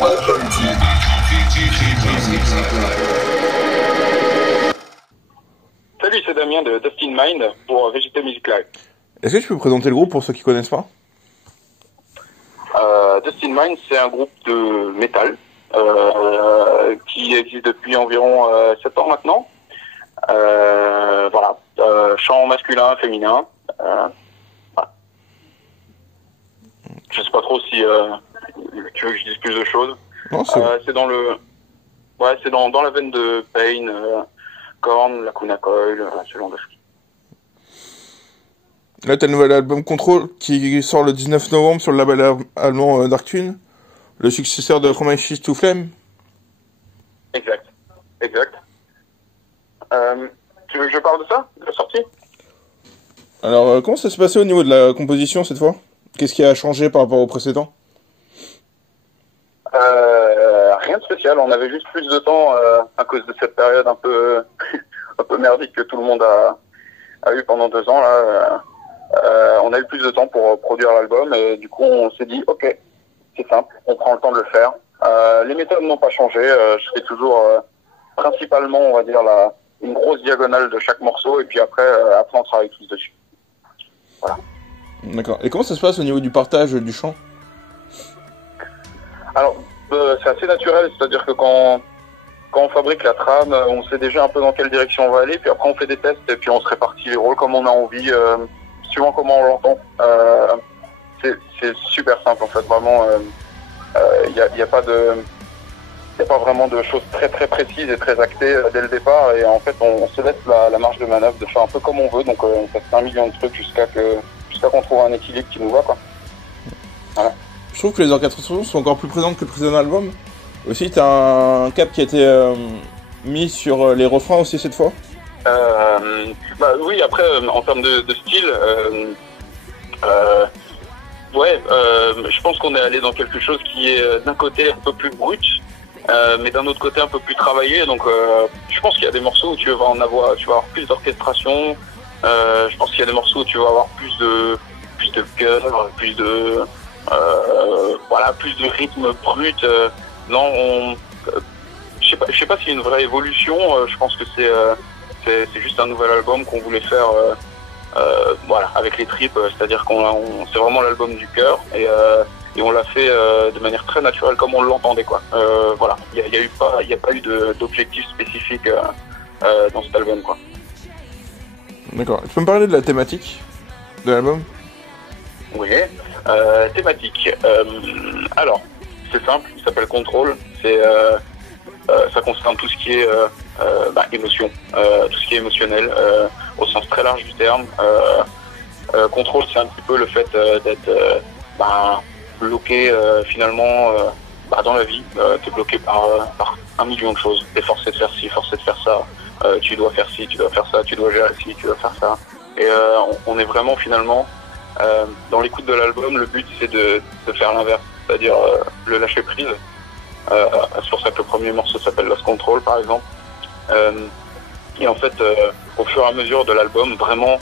Salut, c'est Damien de Dustin Mind pour Vegetal Music Live. Est-ce que tu peux présenter le groupe pour ceux qui connaissent pas? Dustin Mind, c'est un groupe de métal qui existe depuis environ 7 ans maintenant. Voilà, chant masculin, féminin. Voilà. Je sais pas trop si tu veux que je dise plus de choses. Non, c'est dans le, ouais, c'est dans la veine de Pain, Korn, Lacuna Coil, ce genre de choses. Là, t'as le nouvel album Control qui sort le 19 novembre sur le label allemand Dark Twin, le successeur de From Ashes to Flame. Exact. Tu veux que je parle de ça, de la sortie? Alors, comment ça s'est passé au niveau de la composition cette fois? Qu'est-ce qui a changé par rapport au précédent? Rien de spécial, on avait juste plus de temps à cause de cette période un peu un peu merdique que tout le monde a eu pendant 2 ans là. On a eu plus de temps pour produire l'album et du coup on s'est dit ok, c'est simple, on prend le temps de le faire. Les méthodes n'ont pas changé, je fais toujours principalement on va dire une grosse diagonale de chaque morceau et puis après on travaille tous dessus. Voilà. D'accord. Et comment ça se passe au niveau du partage du chant? Alors c'est assez naturel, c'est-à-dire que quand on fabrique la trame, on sait déjà un peu dans quelle direction on va aller, puis après on fait des tests et puis on se répartit les rôles comme on a envie, suivant comment on l'entend. C'est super simple en fait, vraiment. Y a pas vraiment de choses très très précises et très actées dès le départ, et en fait on se laisse la marge de manœuvre de faire un peu comme on veut, donc on fait 1 million de trucs jusqu'à qu'on trouve un équilibre qui nous va, quoi. Voilà. Je trouve que les orchestrations sont encore plus présentes que le précédent album. Aussi, t'as un cap qui a été mis sur les refrains aussi cette fois. Oui, après, en termes de style, je pense qu'on est allé dans quelque chose qui est d'un côté un peu plus brut, mais d'un autre côté un peu plus travaillé. Donc, je pense qu'il y a des morceaux où tu vas avoir plus d'orchestration. Je pense qu'il y a des morceaux où tu vas avoir plus de cœur, plus de rythme brut. Non, je sais pas s'il y a une vraie évolution. Je pense que c'est juste un nouvel album qu'on voulait faire, avec les tripes. C'est-à-dire c'est vraiment l'album du cœur et on l'a fait de manière très naturelle comme on l'entendait, quoi. Voilà, il y a pas eu d'objectif spécifique dans cet album, quoi. D'accord. Tu peux me parler de la thématique de l'album? Oui. Thématique. Alors, c'est simple, il s'appelle Control. Ça concerne tout ce qui est émotion, tout ce qui est émotionnel, au sens très large du terme. Control, c'est un petit peu le fait d'être bloqué finalement dans la vie. T'es bloqué par 1 million de choses. T'es forcé de faire ci, forcé de faire ça. Tu dois faire ci, tu dois faire ça. Tu dois gérer ci, tu dois faire ça. Et on est vraiment finalement dans l'écoute de l'album. Le but, c'est de faire l'inverse, c'est-à-dire le lâcher prise. C'est pour ça que le premier morceau s'appelle Lost Control, par exemple. Et en fait, au fur et à mesure de l'album, vraiment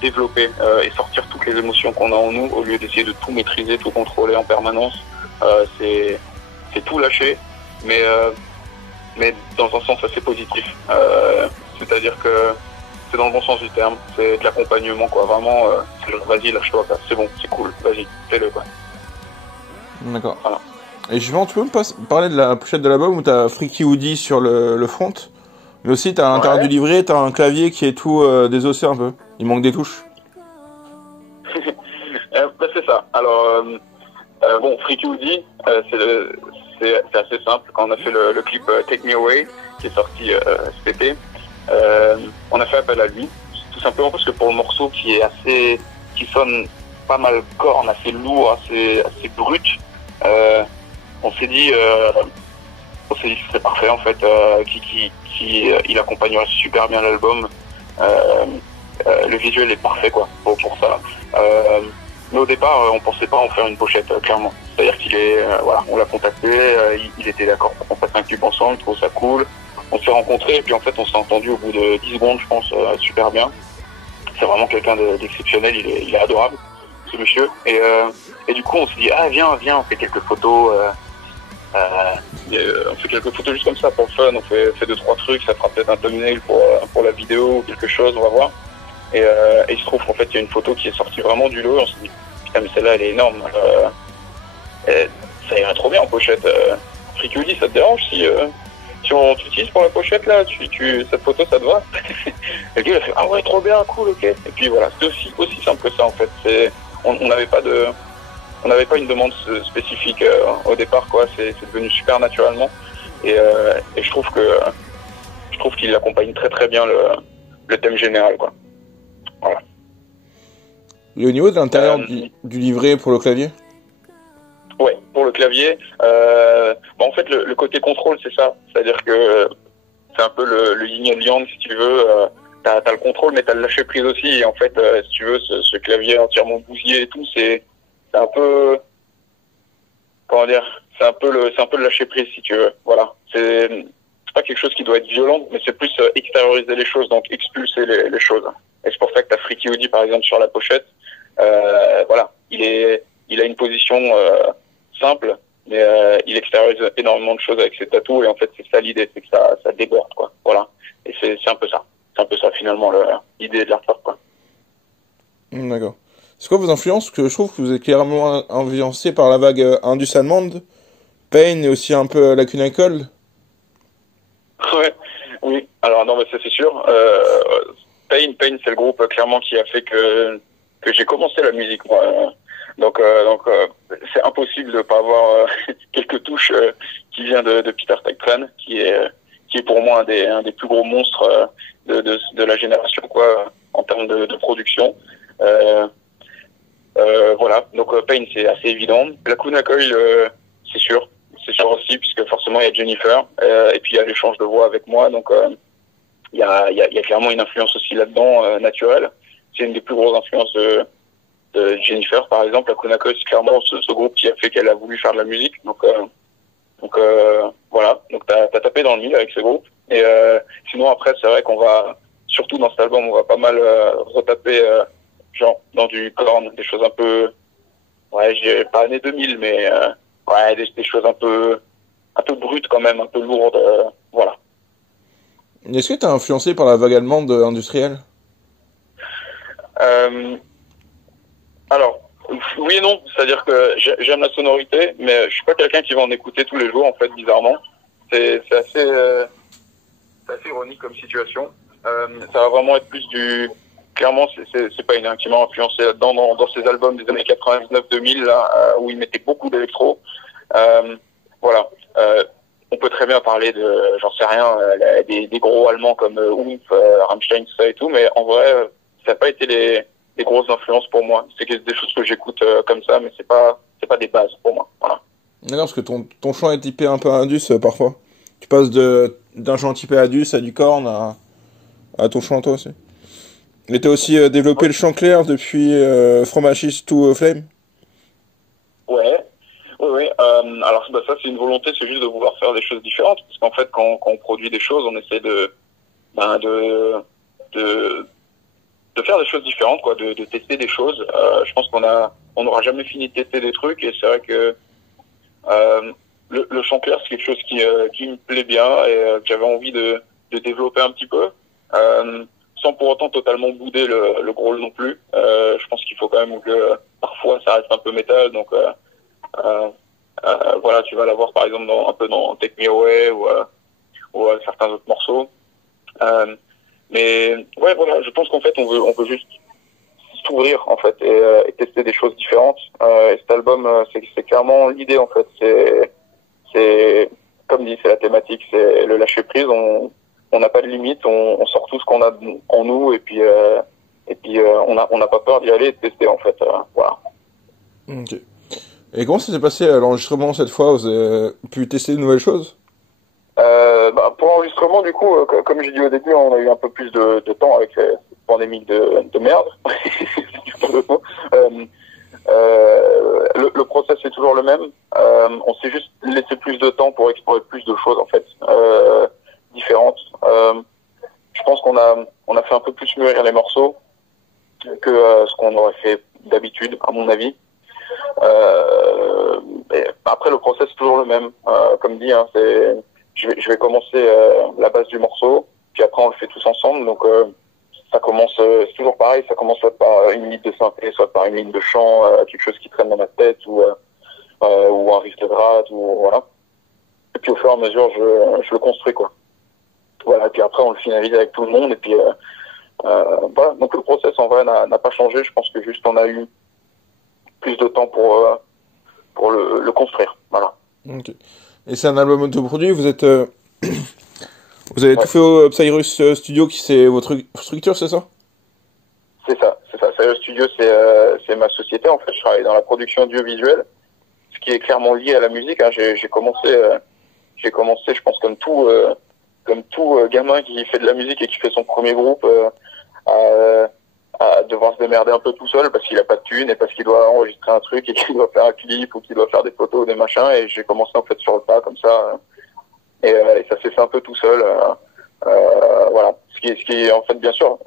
développer et sortir toutes les émotions qu'on a en nous, au lieu d'essayer de tout maîtriser, tout contrôler en permanence. C'est tout lâcher, mais dans un sens assez positif. C'est-à-dire que c'est dans le bon sens du terme, c'est de l'accompagnement, quoi. Vraiment, vas-y, lâche-toi, c'est bon, c'est cool, vas-y, fais-le, quoi. D'accord. Voilà. Et justement, tu peux me parler de la pochette de l'album où t'as Freaky Woody sur le front, mais aussi t'as à l'intérieur du livret, t'as un clavier qui est tout désossé un peu. Il manque des touches. C'est ça. Alors, Freaky Woody, c'est assez simple. Quand on a fait le clip Take Me Away, qui est sorti cet été, on a fait appel à lui, tout simplement parce que pour le morceau qui sonne pas mal corne, assez lourd, assez brut, on s'est dit que c'était parfait en fait, il accompagnerait super bien l'album. Le visuel est parfait, quoi, pour ça. Mais au départ, on pensait pas en faire une pochette, clairement. C'est-à-dire on l'a contacté, il était d'accord pour qu'on fasse un clip ensemble, il trouve ça cool. On s'est rencontrés et puis en fait on s'est entendu au bout de 10 secondes, je pense, super bien. C'est vraiment quelqu'un d'exceptionnel, il est adorable, ce monsieur. Et du coup on s'est dit, viens, on fait quelques photos. On fait quelques photos juste comme ça pour le fun, on fait 2-3 trucs, ça fera peut-être un thumbnail pour la vidéo ou quelque chose, on va voir. Et il se trouve qu'en fait il y a une photo qui est sortie vraiment du lot, et on se dit putain mais celle-là elle est énorme, ça irait trop bien en pochette. Freaky Woody, ça te dérange si on t'utilise pour la pochette là, cette photo ça te va? Et le gars il a fait ah ouais trop bien, cool, ok. Et puis voilà, c'est aussi simple que ça en fait. On n'avait pas une demande spécifique au départ quoi, c'est devenu super naturellement et je trouve qu'il accompagne très très bien le thème général quoi. Voilà. Et au niveau de l'intérieur du livret pour le clavier? Ouais, pour le clavier, en fait le côté contrôle c'est ça, c'est-à-dire que c'est un peu le yin et le yang si tu veux. T'as le contrôle mais t'as le lâcher prise aussi et en fait si tu veux ce clavier entièrement bousillé et tout c'est un peu comment dire, c'est un peu le lâcher prise si tu veux. Voilà, c'est pas quelque chose qui doit être violent mais c'est plus extérioriser les choses, donc expulser les choses. Et c'est pour ça que t'as Freaky Woody par exemple sur la pochette. Voilà, il a une position simple, mais il extériorise énormément de choses avec ses tatous et en fait c'est ça l'idée, c'est que ça déborde quoi. Voilà, et c'est un peu ça. C'est un peu ça finalement l'idée de l'artwork quoi. D'accord. C'est quoi vos influences? Que je trouve que vous êtes clairement influencé par la vague indus allemande, Pain et aussi un peu la Cole. Ouais, oui. Alors non mais ça c'est sûr. Pain c'est le groupe clairement qui a fait que j'ai commencé la musique moi. Donc c'est impossible de pas avoir quelques touches qui vient de Peter Tegtran, qui est pour moi un des plus gros monstres de la génération quoi en termes de production. Voilà, donc Pain c'est assez évident. La Coil c'est sûr aussi puisque forcément il y a Jennifer et puis il y a l'échange de voix avec moi, donc il y a clairement une influence aussi là-dedans naturelle. C'est une des plus grosses influences de Jennifer par exemple. La Coil c'est clairement ce groupe qui a fait qu'elle a voulu faire de la musique, donc voilà, donc t'as tapé dans le mille avec ce groupe. Et sinon après c'est vrai qu'on va surtout dans cet album on va pas mal retaper genre dans du Korn, des choses un peu ouais je dirais pas années 2000 mais ouais des choses un peu brutes quand même, un peu lourdes, voilà. Est-ce que t'es influencé par la vague allemande industrielle? Alors oui et non, c'est-à-dire que j'aime la sonorité mais je suis pas quelqu'un qui va en écouter tous les jours en fait, bizarrement. C'est assez ironique comme situation. Ça va vraiment être plus clairement c'est pas une qui m'a influencé là-dedans dans ces albums des années 99-2000 là où il mettait beaucoup d'électro. Voilà, on peut très bien parler de j'en sais rien des gros allemands comme Umf, Rammstein, tout ça et tout, mais en vrai ça n'a pas été les grosses influences pour moi. C'est des choses que j'écoute comme ça, mais c'est pas des bases pour moi. Voilà. D'accord, parce que ton chant est typé un peu indus parfois. Tu passes d'un chant typé indus à du Korn à ton chant toi aussi. Et t'as aussi développé le chant clair depuis From Ashes to Flame. Ouais. Oui. Alors ça c'est une volonté, c'est juste de vouloir faire des choses différentes, parce qu'en fait quand on produit des choses, on essaie de faire des choses différentes, quoi, de tester des choses. Je pense on n'aura jamais fini de tester des trucs, et c'est vrai que le chant clair c'est quelque chose qui me plaît bien et que j'avais envie de développer un petit peu, sans pour autant totalement bouder le growl non plus. Je pense qu'il faut quand même que parfois ça reste un peu métal, donc voilà, tu vas l'avoir par exemple un peu dans Take Me Away ou certains autres morceaux. Mais ouais, voilà, je pense qu'en fait on veut juste s'ouvrir en fait et tester des choses différentes. Et cet album c'est clairement l'idée en fait. C'est comme dit, c'est la thématique, c'est le lâcher prise. On n'a pas de limite, on sort tout ce qu'on a en nous et puis on n'a pas peur d'y aller et de tester en fait. Voilà. Ok. Et comment ça s'est passé à l'enregistrement cette fois? Vous avez pu tester de nouvelles choses? Pour l'enregistrement, du coup, comme j'ai dit au début, on a eu un peu plus de temps avec cette pandémie de merde. Le process est toujours le même. On s'est juste laissé plus de temps pour explorer plus de choses en fait différentes. Je pense qu'on a fait un peu plus mûrir les morceaux que ce qu'on aurait fait d'habitude, à mon avis. Et après, le process est toujours le même. Comme dit, hein, je vais commencer la base du morceau, puis après on le fait tous ensemble. Donc ça commence, c'est toujours pareil, ça commence soit par une ligne de synthé, soit par une ligne de chant, quelque chose qui traîne dans ma tête, ou un riff de gratte, ou voilà. Et puis au fur et à mesure, je le construis, quoi. Voilà, et puis après on le finalise avec tout le monde, et puis voilà. Donc le process en vrai n'a pas changé. Je pense que juste on a eu plus de temps pour le construire. Voilà. Ok. Et c'est un album autoproduit, vous êtes... vous avez Ouais. tout fait au Psyrus Studio, qui c'est votre structure, c'est ça? C'est ça, c'est ça. Serious Studio, c'est ma société. En fait, je travaille dans la production audiovisuelle, ce qui est clairement lié à la musique. Hein. J'ai commencé, je pense comme tout gamin qui fait de la musique et qui fait son premier groupe, à devoir se démerder un peu tout seul parce qu'il a pas de thunes et parce qu'il doit enregistrer un truc et qu'il doit faire un clip ou qu'il doit faire des photos, des machins. Et j'ai commencé en fait sur le pas comme ça, et ça s'est fait un peu tout seul. Voilà. Ce qui est en fait bien sûr.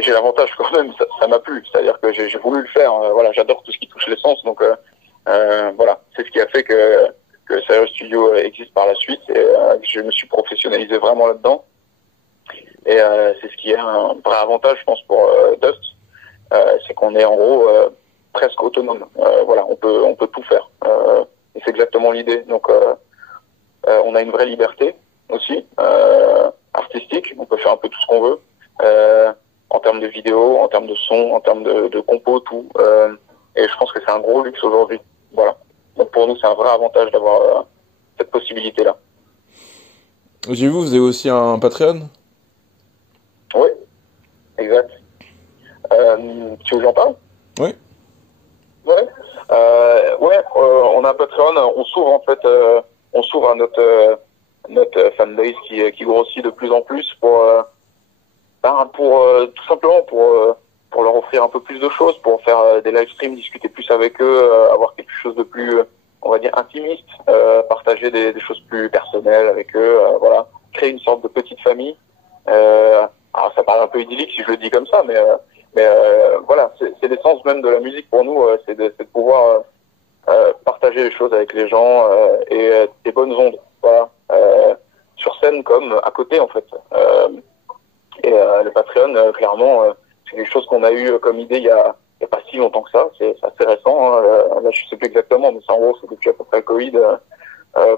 J'ai l'avantage quand même, ça m'a plu, c'est-à-dire que j'ai voulu le faire. Voilà, j'adore tout ce qui touche l'essence, donc voilà, c'est ce qui a fait que Serious Studio existe par la suite, et je me suis professionnalisé vraiment là-dedans. Et c'est ce qui est un vrai avantage, je pense, pour Dust, c'est qu'on est en gros presque autonome. Voilà, on peut tout faire, et c'est exactement l'idée. Donc on a une vraie liberté aussi artistique. On peut faire un peu tout ce qu'on veut. En termes de vidéo, en termes de son, en termes de compo, tout. Et je pense que c'est un gros luxe aujourd'hui. Voilà. Donc pour nous, c'est un vrai avantage d'avoir cette possibilité-là. J'ai vu, vous avez aussi un Patreon? Oui, exact. Tu veux que j'en parle? Oui. Ouais. On a un Patreon. On s'ouvre en fait, on s'ouvre à notre fanbase qui grossit de plus en plus pour tout simplement pour leur offrir un peu plus de choses, pour faire des live streams, discuter plus avec eux, avoir quelque chose de plus, on va dire, intimiste, partager des choses plus personnelles avec eux, voilà, créer une sorte de petite famille. Alors ça paraît un peu idyllique si je le dis comme ça, mais voilà, c'est l'essence même de la musique pour nous, c'est de pouvoir partager les choses avec les gens, et des bonnes ondes, voilà, sur scène comme à côté en fait. Et le Patreon, clairement, c'est quelque chose qu'on a eu comme idée il y a pas si longtemps que ça. C'est assez récent. Hein. Là, je sais plus exactement, mais c'est en gros, c'est depuis à peu près le Covid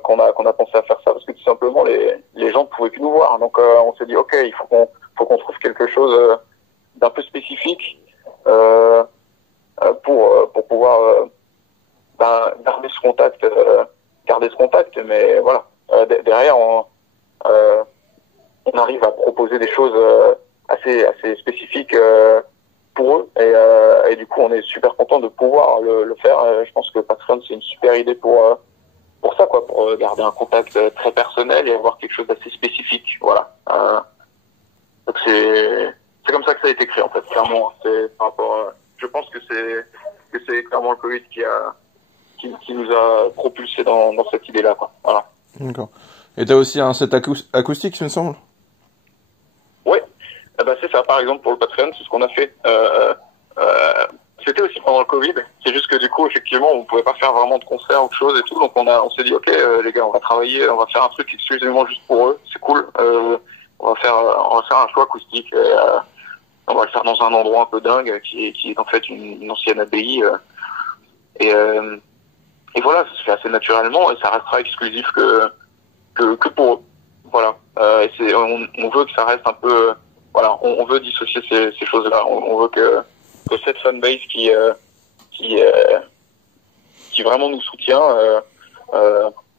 qu'on a pensé à faire ça, parce que tout simplement les gens ne pouvaient plus nous voir. Donc on s'est dit, ok, il faut qu'on trouve quelque chose d'un peu spécifique pour pouvoir garder ce contact. Mais voilà, derrière on arrive à proposer des choses assez spécifiques pour eux, et du coup on est super content de pouvoir le faire. Je pense que Patreon c'est une super idée pour ça, quoi, pour garder un contact très personnel et avoir quelque chose d'assez spécifique. Voilà. Donc c'est comme ça que ça a été créé en fait. Clairement, c'est par rapport. Je pense que c'est clairement le Covid qui nous a propulsé dans cette idée-là, quoi. Voilà. D'accord. Et t'as aussi un set acoustique, il me semble? Oui, c'est ça. Par exemple, pour le Patreon, c'est ce qu'on a fait. C'était aussi pendant le Covid. C'est juste que du coup, effectivement, on pouvait pas faire vraiment de concerts ou de choses et tout. Donc on s'est dit, ok, les gars, on va travailler, on va faire un truc exclusivement juste pour eux. C'est cool. On va faire un show acoustique. On va le faire dans un endroit un peu dingue qui est en fait une ancienne abbaye. Et voilà, ça se fait assez naturellement et ça restera exclusif que pour eux. Voilà. Et on veut que ça reste un peu, voilà, on veut dissocier ces choses-là. On veut que cette fanbase qui vraiment nous soutient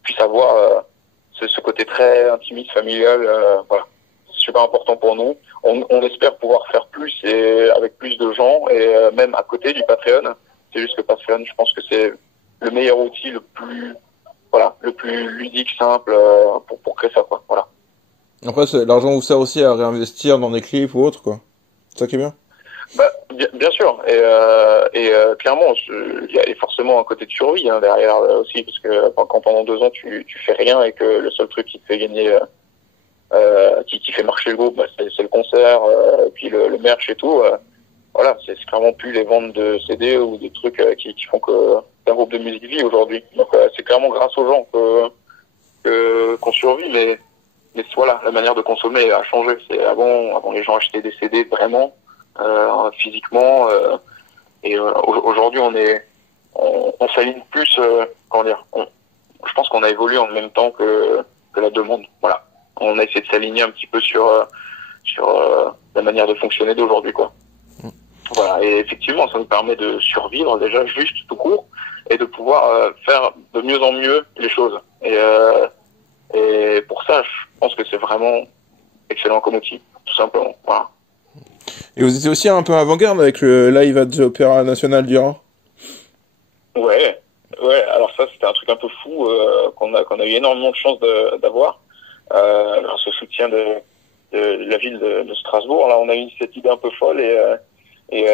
puisse avoir ce côté très intimiste, familial. Voilà, c'est super important pour nous. On espère pouvoir faire plus et avec plus de gens, et même à côté du Patreon. C'est juste que Patreon, je pense que c'est le meilleur outil, le plus ludique, simple pour créer ça, quoi. Voilà. Après, l'argent vous sert aussi à réinvestir dans des clips ou autre, quoi. C'est ça qui est bien. Bien sûr, et clairement, il y a forcément un côté de survie derrière aussi, parce que quand pendant 2 ans tu fais rien et que le seul truc qui te fait gagner, qui fait marcher le groupe, c'est le concert, et puis le merch et tout. voilà, c'est clairement plus les ventes de CD ou des trucs qui font que un groupe de musique vit aujourd'hui. Donc c'est clairement grâce aux gens qu'on survit, mais voilà, la manière de consommer a changé. C'est avant les gens achetaient des CD vraiment physiquement, et aujourd'hui on s'aligne plus, comment dire, je pense qu'on a évolué en même temps que la demande. Voilà, on a essayé de s'aligner un petit peu sur la manière de fonctionner d'aujourd'hui, quoi. Voilà, et effectivement, ça nous permet de survivre déjà juste tout court et de pouvoir faire de mieux en mieux les choses. Et pour ça, je pense que c'est vraiment excellent comme outil, tout simplement. Voilà. Et vous étiez aussi un peu avant-garde avec le live at the Opéra National du Rhin. Ouais. Alors ça, c'était un truc un peu fou qu'on a eu énormément de chance d'avoir grâce au soutien de la ville de Strasbourg. Là, on a eu cette idée un peu folle et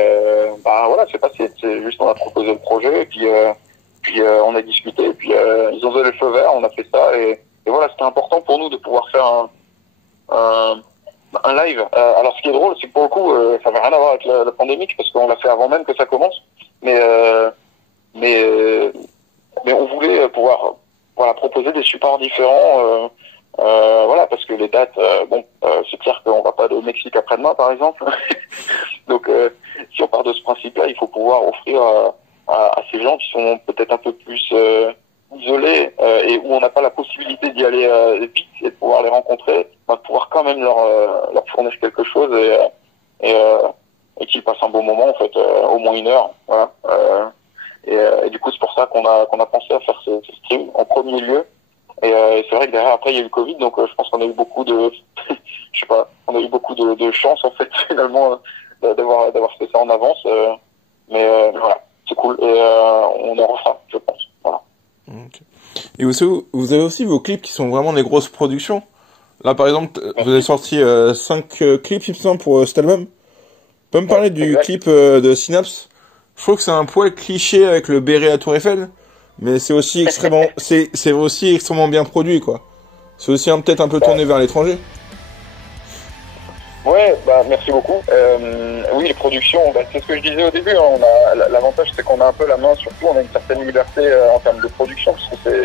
voilà, c'est passé. C'est juste on a proposé le projet et puis on a discuté et puis ils ont donné le feu vert. On a fait ça et voilà, c'était important pour nous de pouvoir faire un live. Alors ce qui est drôle, c'est que pour le coup, ça n'a rien à voir avec la pandémie parce qu'on l'a fait avant même que ça commence. Mais on voulait pouvoir proposer des supports différents. Voilà, parce que les dates, c'est clair qu'on va pas au Mexique après-demain, par exemple. Donc, si on part de ce principe-là, il faut pouvoir offrir à ces gens qui sont peut-être un peu plus isolés et où on n'a pas la possibilité d'y aller vite et de pouvoir les rencontrer, de pouvoir quand même leur fournir quelque chose et qu'ils passent un bon moment, en fait, au moins 1 heure. Voilà. Et du coup, c'est pour ça qu'on a pensé à faire ce stream en premier lieu. Et c'est vrai que derrière, après, il y a eu le Covid, donc je pense qu'on a eu beaucoup de, je sais pas, on a eu beaucoup de chance, en fait, finalement, d'avoir fait ça en avance. Mais voilà, c'est cool. Et on en refera, je pense. Voilà. Okay. Et vous avez aussi vos clips qui sont vraiment des grosses productions. Là, par exemple, vous avez sorti 5 clips, il me semble, pour cet album. Tu peux me parler du clip de Synapse? Je trouve que c'est un poil cliché avec le béret à Tour Eiffel, mais c'est aussi extrêmement bien produit, quoi. C'est aussi peut-être un peu tourné vers l'étranger. Ouais, merci beaucoup. Oui, les productions, c'est ce que je disais au début. Hein, on a l'avantage, c'est qu'on a un peu la main sur tout. On a une certaine liberté en termes de production, parce que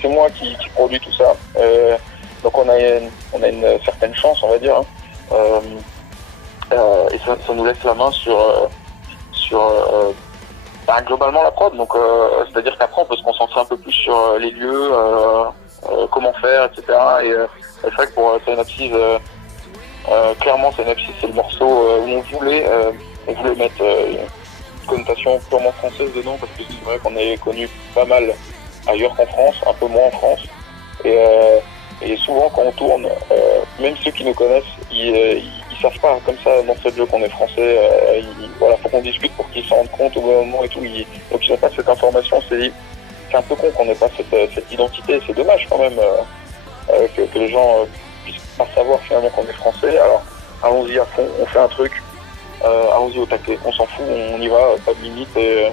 c'est moi qui produis tout ça. Donc on a une certaine chance, on va dire. Hein. Et ça nous laisse la main sur globalement la prod. Donc c'est-à-dire qu'après on peut se concentrer un peu plus sur les lieux, comment faire, etc. Et c'est vrai que pour Synapsis, clairement Synapsis, c'est le morceau où on voulait mettre une connotation purement française dedans, parce que c'est vrai qu'on est connu pas mal ailleurs qu'en France, un peu moins en France. Et souvent quand on tourne, même ceux qui nous connaissent, ils savent pas comme ça dans ce jeu qu'on est français. Voilà, faut qu'on discute pour qu'ils s'en rendent compte au bon moment et tout. Donc ils n'ont pas cette information. C'est un peu con qu'on n'ait pas cette identité. C'est dommage quand même que les gens puissent pas savoir finalement qu'on est français. Alors allons-y à fond, on fait un truc, allons-y au taquet, on s'en fout, on y va, pas de limite et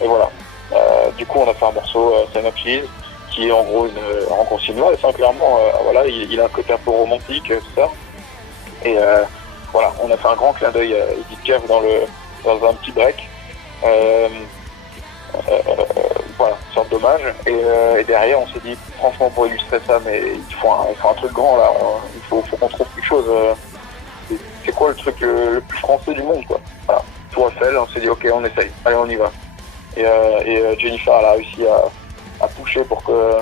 voilà. Du coup on a fait un morceau Synapsis qui est en gros une rencontre chinoise, clairement. Voilà, il a un côté un peu romantique, tout ça. Et voilà, on a fait un grand clin d'œil à Edith Piaf dans un petit break. Voilà, une sorte d'hommage. Et derrière, on s'est dit, franchement, pour illustrer ça, mais il faut un truc grand là. Il faut qu'on trouve quelque chose. C'est quoi le truc le plus français du monde, quoi. Voilà, Tour Eiffel. On s'est dit, ok, on essaye. Allez, on y va. Et Jennifer, elle a réussi à pousser pour que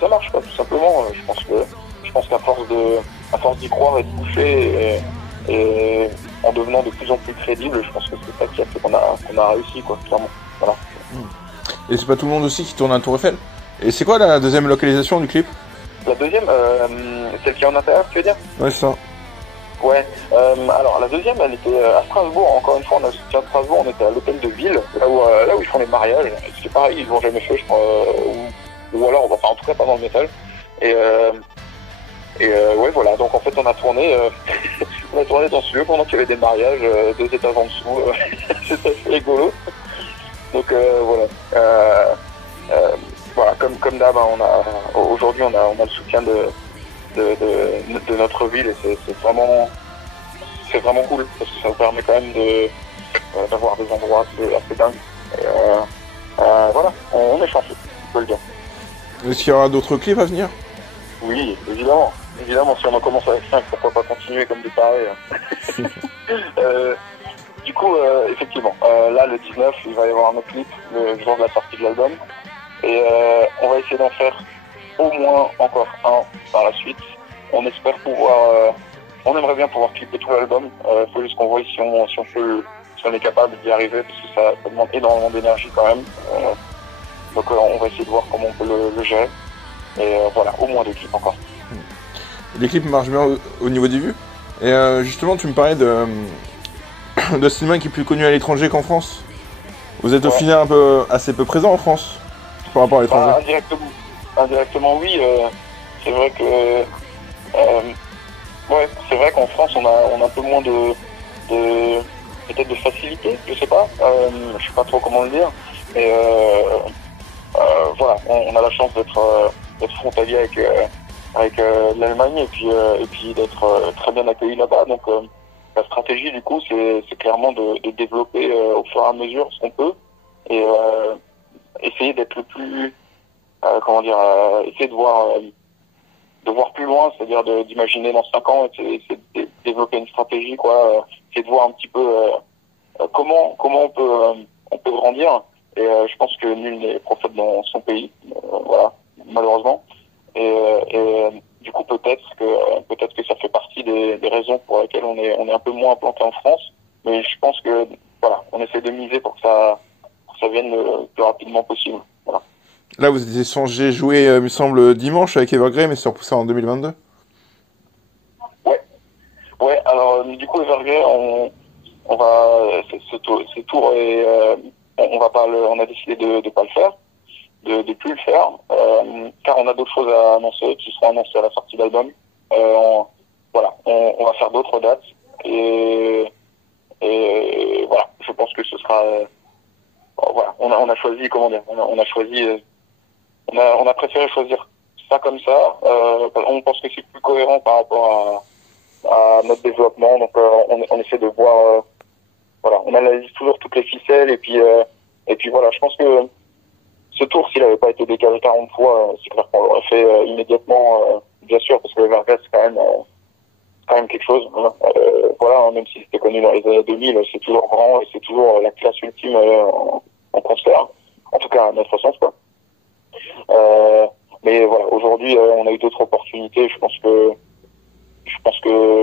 ça marche, quoi, tout simplement. Je pense qu'à force d'y croire et de pousser et en devenant de plus en plus crédible, je pense que c'est ça qui a fait qu'on a réussi, quoi, clairement. Voilà. Et c'est pas tout le monde aussi qui tourne à Tour Eiffel. Et c'est quoi la deuxième localisation du clip? La deuxième, celle qui est en intérieur, tu veux dire? Ouais, c'est ça. Ouais. Alors la deuxième, elle était à Strasbourg. Encore une fois, on a soutien de Strasbourg. On était à l'hôtel de ville, là où ils font les mariages. C'est pareil, ils l'ont jamais fait, je crois. Ou alors, enfin, en tout cas, pas dans le métal. Ouais, voilà. Donc en fait, on a tourné dans ce lieu pendant qu'il y avait des mariages, 2 étages en dessous. C'était assez rigolo. Donc voilà. Voilà, comme d'hab, aujourd'hui, on a le soutien de notre ville et c'est vraiment c'est vraiment cool parce que ça nous permet quand même d'avoir des endroits assez dingues. Et, voilà, on est chanceux, on peut le dire. Est-ce qu'il y aura d'autres clips à venir? Oui, évidemment. Évidemment, si on en commence avec 5, pourquoi pas continuer comme des tarés. Du coup, effectivement, là, le 19, il va y avoir un autre clip, le jour de la sortie de l'album. Et on va essayer d'en faire au moins encore un par la suite. On espère pouvoir... on aimerait bien pouvoir clipper tout l'album. Faut juste qu'on voit si on est capable d'y arriver, parce que ça demande énormément d'énergie quand même. Donc on va essayer de voir comment on peut le gérer. Et voilà, au moins 2 clips encore. Les clips marchent bien au niveau des vues. Et justement, tu me parlais de cinéma qui est plus connu à l'étranger qu'en France. Vous êtes au final assez peu présent en France par rapport à l'étranger. Indirectement, oui. C'est vrai que c'est vrai qu'en France on a un peu moins de peut-être de facilité, je sais pas. Je sais pas trop comment le dire. Mais voilà, on a la chance d'être frontalier avec l'Allemagne et puis d'être très bien accueilli là-bas. Donc la stratégie du coup c'est clairement de développer au fur et à mesure ce qu'on peut et essayer d'être le plus essayer de voir plus loin, c'est-à-dire d'imaginer dans 5 ans, c'est de développer une stratégie essayer de voir un petit peu comment on peut grandir. Et je pense que nul n'est prophète dans son pays, voilà, malheureusement. Et du coup peut-être que ça fait partie des raisons pour lesquelles on est un peu moins implanté en France, mais je pense que voilà, on essaie de miser pour que ça vienne le plus rapidement possible. Voilà. Là, vous étiez censé jouer, il me semble, dimanche avec Evergrey, mais c'est repoussé en 2022. Ouais. Alors du coup Evergrey, on va ce tour et on a décidé de pas le faire. De plus le faire, car on a d'autres choses à annoncer qui seront annoncées à la sortie de l'album. On va faire d'autres dates et voilà, je pense que ce sera voilà, on a choisi on a préféré choisir ça comme ça. On pense que c'est plus cohérent par rapport à notre développement, donc on essaie de voir voilà, on analyse toujours toutes les ficelles et puis voilà, je pense que ce tour, s'il n'avait pas été décalé 40 fois, c'est clair qu'on l'aurait fait immédiatement, bien sûr, parce que le Evergrey, c'est quand même quelque chose. Voilà, même si c'était connu dans les années 2000, c'est toujours grand et c'est toujours la classe ultime en concert. En tout cas, à notre sens, quoi. Mais voilà, aujourd'hui, on a eu d'autres opportunités. Je pense que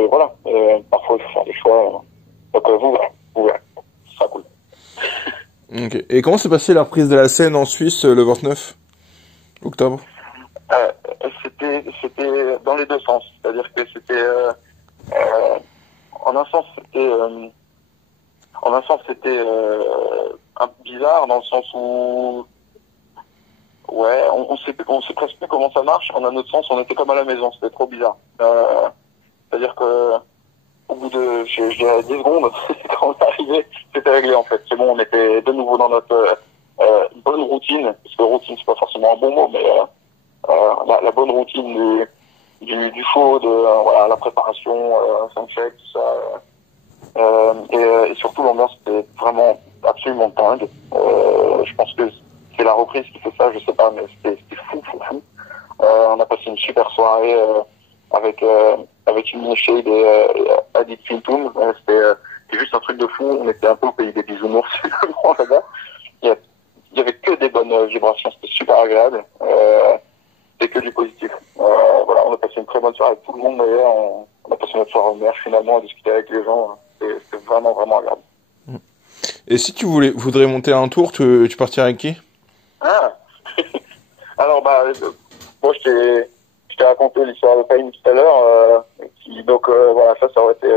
voilà, parfois il faut faire des choix. Donc vous verrez, ce sera cool. Ok. Et comment s'est passée la reprise de la scène en Suisse le 29 octobre? C'était dans les deux sens, c'est-à-dire que c'était en un sens c'était bizarre dans le sens où ouais, on sait presque plus comment ça marche. En un autre sens, on était comme à la maison, c'était trop bizarre. C'est-à-dire que au bout de je dirais 10 secondes, quand on est arrivé, c'était réglé en fait. C'est bon, on était de nouveau dans notre bonne routine, parce que routine c'est pas forcément un bon mot, mais la bonne routine du show, voilà, la préparation, soundcheck, tout ça. Et surtout l'ambiance était vraiment absolument dingue. Je pense que c'est la reprise qui fait ça, je sais pas, mais c'était fou. On a passé une super soirée avec une Shade et Adit Fintoum. C'était juste un truc de fou. On était un peu au pays des bisounours finalement là-bas. Il y avait que des bonnes vibrations, c'était super agréable. C'était que du positif. Voilà, on a passé une très bonne soirée avec tout le monde d'ailleurs. On a passé notre soirée au maire finalement à discuter avec les gens. C'était vraiment agréable. Et si tu voudrais monter un tour, tu partirais avec qui? Ah alors moi je t'ai raconté l'histoire de Pain tout à l'heure, donc voilà, ça aurait été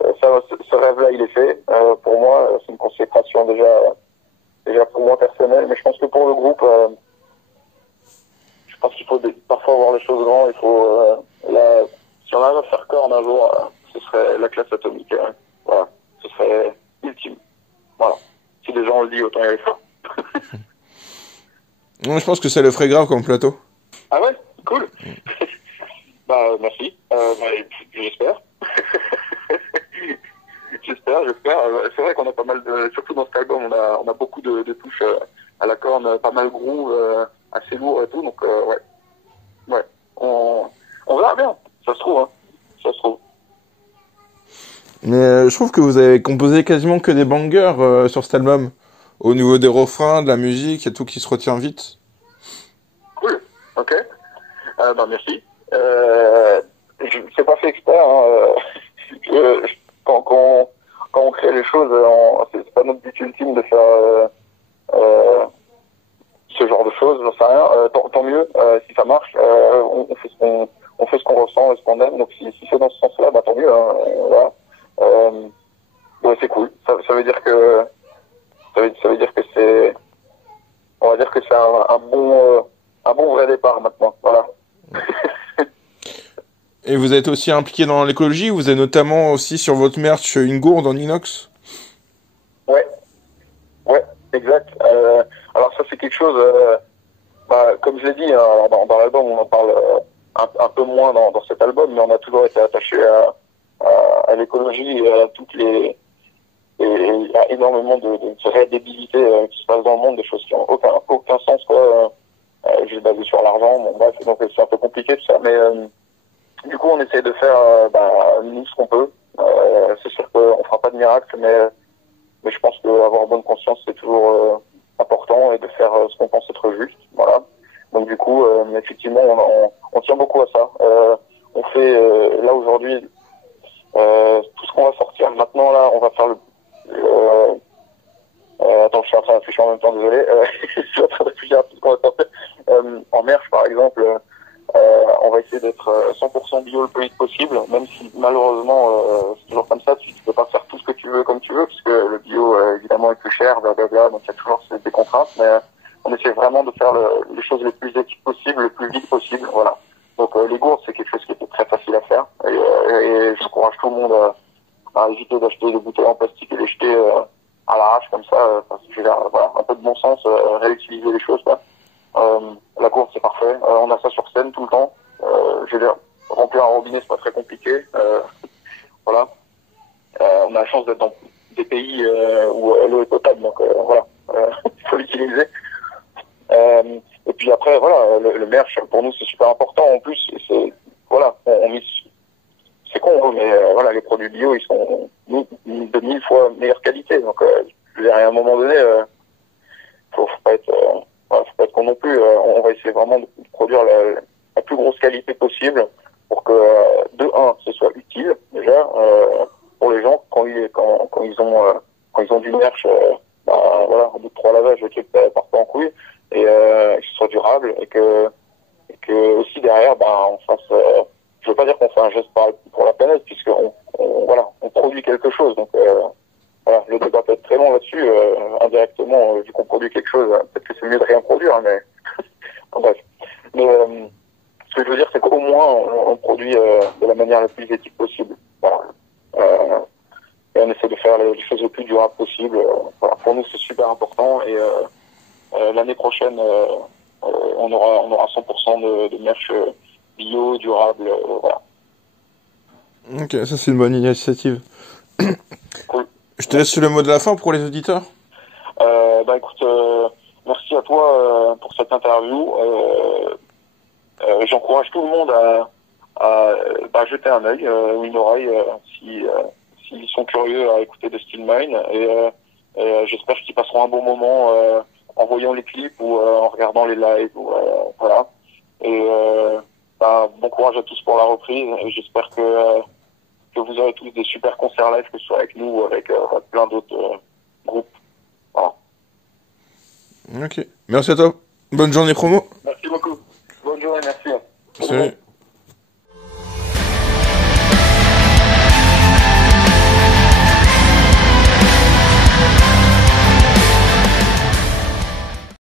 ce rêve-là il est fait. Pour moi, c'est une consécration déjà pour moi personnel, mais je pense que pour le groupe, je pense qu'il faut parfois voir les choses grandes. Il faut si on arrive à faire corne un jour, ce serait la classe atomique. Voilà, ce serait ultime. Voilà. Si les gens le disent, autant y aller fort. Non, je pense que ça le ferait grave comme plateau. Ah ouais, cool. Merci. J'espère. j'espère. C'est vrai qu'on a pas mal de, surtout dans cet album, on a beaucoup de touches à la corne, pas mal groove, assez lourd et tout, donc ouais, on verra bien. Ça se trouve, hein. Ça se trouve. Mais je trouve que vous avez composé quasiment que des bangers sur cet album. Au niveau des refrains, de la musique, et tout qui se retient vite. Cool. Ok. Merci. C'est pas fait exprès. Hein. Quand on crée les choses, c'est pas notre but ultime de faire ce genre de choses. J'en sais rien. Tant mieux si ça marche. On fait ce qu'on ressent et ce qu'on aime. Donc si c'est dans ce sens-là, tant mieux. Hein. Voilà. Ouais, c'est cool. Ça veut dire que c'est, on va dire que c'est un bon vrai départ maintenant. Voilà. Et vous êtes aussi impliqué dans l'écologie, vous avez notamment aussi sur votre merch une gourde en inox. Ouais, exact. Alors ça c'est quelque chose, comme je l'ai dit, hein, dans l'album on en parle un peu moins dans cet album, mais on a toujours été attaché à l'écologie et à toutes les... Et il y a énormément de rédébilité qui se passe dans le monde, des choses qui n'ont aucun sens, quoi. Juste basé sur l'argent, bon bref, donc c'est un peu compliqué tout ça, mais du coup on essaie de faire nous ce qu'on peut. C'est sûr qu'on fera pas de miracle, mais je pense qu'avoir bonne conscience c'est toujours important, et de faire ce qu'on pense être juste, voilà. Donc du coup effectivement on tient beaucoup à ça. On fait là aujourd'hui tout ce qu'on va sortir maintenant, là on va faire attends, je suis en train de réfléchir en même temps, désolé. Je suis en train de réfléchir à tout ce qu'on va sortir. En merch, par exemple, on va essayer d'être 100% bio le plus vite possible, même si malheureusement c'est toujours comme ça, tu peux pas faire tout ce que tu veux comme tu veux, puisque le bio évidemment est plus cher, blablabla, donc il y a toujours des contraintes, mais on essaie vraiment de faire les choses les plus éthiques possibles, le plus vite possible, voilà. Donc les gourdes, c'est quelque chose qui était très facile à faire, et j'encourage tout le monde à éviter d'acheter des bouteilles en plastique et les jeter à l'arrache comme ça, voilà, un peu de bon sens, réutiliser les choses, quoi. La gourde c'est parfait, on a ça sur scène tout le temps. Remplir un robinet c'est pas très compliqué, voilà. On a la chance d'être dans des pays où l'eau est potable, donc voilà, il faut l'utiliser. Et puis après voilà, le merch pour nous c'est super important en plus, c'est voilà, on mise, c'est con, mais voilà, les produits bio ils sont de 1000 fois meilleure qualité, donc je veux dire, à un moment donné faut pas être con non plus. On va essayer vraiment de produire la plus grosse qualité possible pour que de un ce soit utile déjà pour les gens quand ils ont du merch, voilà, au bout de 3 lavages le truc part pas en couille, et que ce soit durable, et que aussi derrière on fasse, je veux pas dire qu'on fait un geste pour la planète, puisque on produit quelque chose, donc voilà, le débat peut être très long là-dessus, indirectement, vu qu'on produit quelque chose, peut-être que c'est mieux de rien produire, mais bref. Mais ce que je veux dire, c'est qu'au moins on produit de la manière la plus éthique possible. Voilà. Et on essaie de faire les choses les plus durables possible. Voilà. Pour nous, c'est super important, et l'année prochaine, on aura 100% de merch bio, durable, voilà. Ok, ça c'est une bonne initiative. Cool. Je te laisse le mot de la fin pour les auditeurs. Écoute, merci à toi pour cette interview. J'encourage tout le monde à jeter un œil ou une oreille s'ils sont curieux à écouter The Steel Mine, et j'espère qu'ils passeront un bon moment en voyant les clips ou en regardant les lives, ou voilà. Et bon courage à tous pour la reprise, et j'espère que vous aurez tous des super concerts live, que ce soit avec nous ou avec plein d'autres groupes. Voilà. Ok, merci à toi. Bonne journée promo. Merci beaucoup. Bonne journée, merci. Salut.